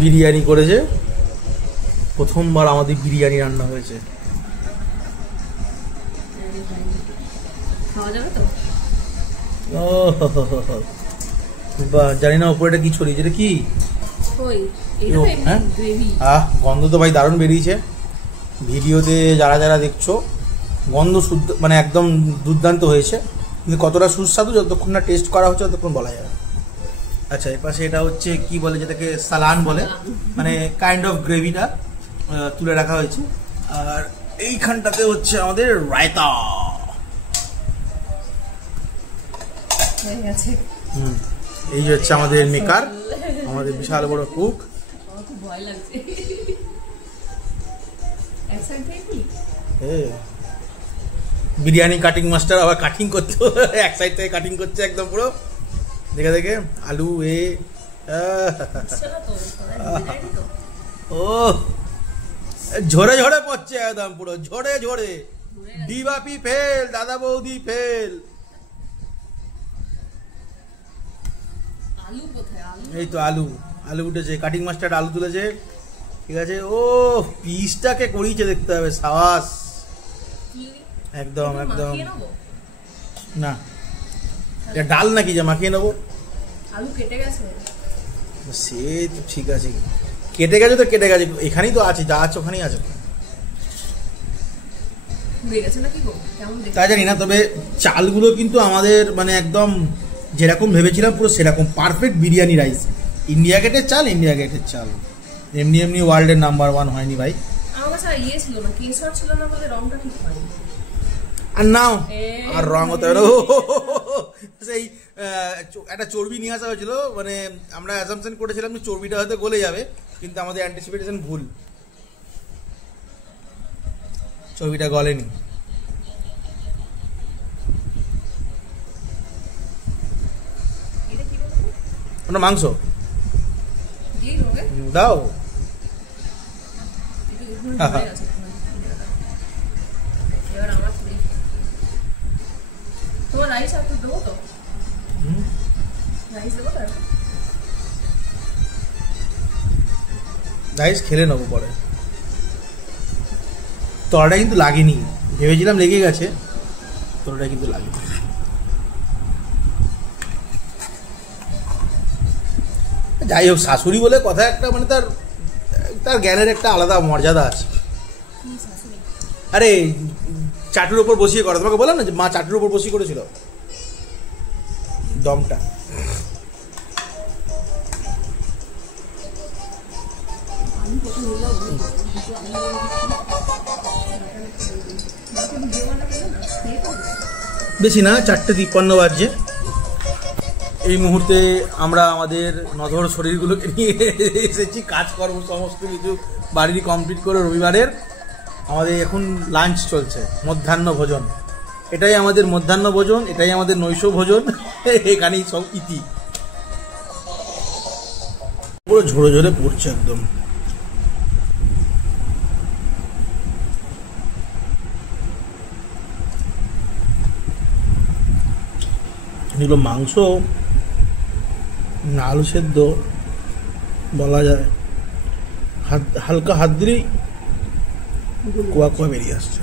বিরিয়ানি করেছে, প্রথমবার আমাদের বিরিয়ানি রান্না হয়েছে। জানি না উপরে কি ছড়িয়েছে, এটা কি? গন্ধ তো ভাই দারুণ বেরিয়েছে। ভিডিওতে যারা যারা দেখছো, গন্ধ শুদ্ধ মানে একদম দুর্দান্ত হয়েছে, কিন্তু কতটা সুস্বাদু যতক্ষণ না টেস্ট করা হচ্ছে ততক্ষণ বলা যাবে। আচ্ছা, এর পাশে এটা হচ্ছে কি বলে, যেটাকে সালান বলে, মানে কাইন্ড অফ গ্রেভিটা তুলে রাখা হয়েছে। আর এইখানটাতে হচ্ছে আমাদের রায়তা। এই যে হচ্ছে আমাদের মেকার, আমাদের বিশাল বড় কুক। বিরিয়ানি কাটিং মাস্টার আবার কাটিং করতে এক সাইড থেকে কাটিং করছে একদম পুরো দেখে দেখে আলু। ও ঝরে ঝরে পড়ছে একদম পুরো ঝরে ঝরে। ডিবাপি ফেল, দাদা বৌদি ফেল। এই তো আলু আলু উঠেছে, কাটিং মাস্টার আলু তুলেছে, ঠিক আছে। ও পিসটাকে করিয়েছে, দেখতে হবে, সাবাস একদম একদম। না এটা ডাল নাকি যে মাখিয়ে নেবো? আলু কেটে গেছে, সে তো ঠিক আছে, কেটে গেছে তো কেটে গেছে, এখানেই তো আছে, যা আছে ওখানেই আছে। তাই জানি না, তবে চালগুলো কিন্তু আমাদের মানে একদম যেরকম ভেবেছিলাম পুরো সেরকম পারফেক্ট বিরিয়ানি রাইস। ইন্ডিয়া গেটের চাল, ইন্ডিয়া গেটের চাল, এমনি এমনি ওয়ার্ল্ডের নাম্বার 1 হয়নি ভাই। আর নাও আর রং হতে হবে। সেই একটা চর্বি নিয়ে আসা হয়েছিল, মানে আমরা অ্যাসাম্পশন করেছিলাম যে চর্বিটা হয়তো গলে যাবে, কিন্তু আমাদের অ্যান্টিসিপেটেশন ভুল, চর্বিটা গলেনি। ওটা মাংস দাও। রাইস খেলে নেবো পরে। তরটা কিন্তু লাগেনি, ভেবেছিলাম লেগে গেছে, তরটা কিন্তু লাগেনি। যাই হোক, শাশুড়ি বলে কথা একটা, মানে তার তার জ্ঞানের একটা আলাদা মর্যাদা আছে। আরে চাটুর ওপর বসিয়ে করা, তোমাকে বললাম না যে মা চাটুর ওপর বসিয়ে করেছিল দমটা। বেশি না, 4:53 বাজছে। এই মুহূর্তে আমরা আমাদের নধর শরীরগুলোকে নিয়ে এসেছি, কাজকর্ম সমস্ত কিছু বাড়ির কমপ্লিট করে রবিবারের আমাদের এখন লাঞ্চ চলছে, মধ্যাহ্ন ভোজন। এটাই আমাদের মধ্যাহ্ন ভোজন, এটাই আমাদের নৈশ ভোজন, এখানেই সব ইতি। পুরো ঝরে ঝরে পড়ছে একদম। এগুলো মাংস না আলু সেদ্ধ বলা যায়, হালকা হাত দিলেই কুয়া কুয়া বেরিয়ে আসছে।